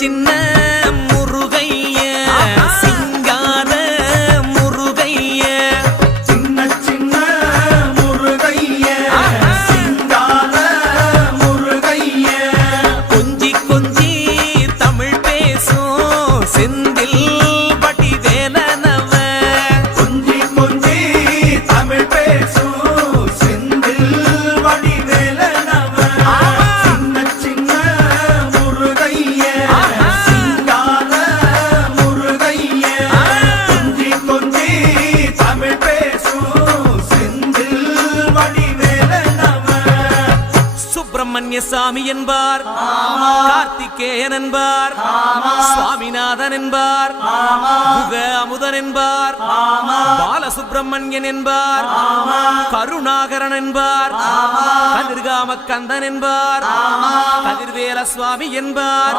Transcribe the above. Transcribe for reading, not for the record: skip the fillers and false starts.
சின்ன முருகைய சிங்கார முருகைய சின்ன சின்ன முருகைய சிங்கார முருகைய கொஞ்சி கொஞ்சி தமிழ் பேசும் செந்தில் வடிவேலனவ கொஞ்சி கொஞ்சி தமிழ் பேசும் செந்தில் வடிவேலனவ சின்ன சின்ன முருகைய சிங்கார முருகைய கொஞ்சி கொஞ்சி தமிழ் பேசும் செந்தில் வடிவேலனவ சுப்பிரமணிய சாமி என்பார், கார்த்திகேயன் என்பார், சுவாமிநாதன் என்பார், முக அமுதன் என்பார், பாலசுப்பிரமணியன் என்பார், கருணாகரன் என்பார், கதிர்காம கந்தன் என்பார், கதிர்வேல சுவாமி என்பார்.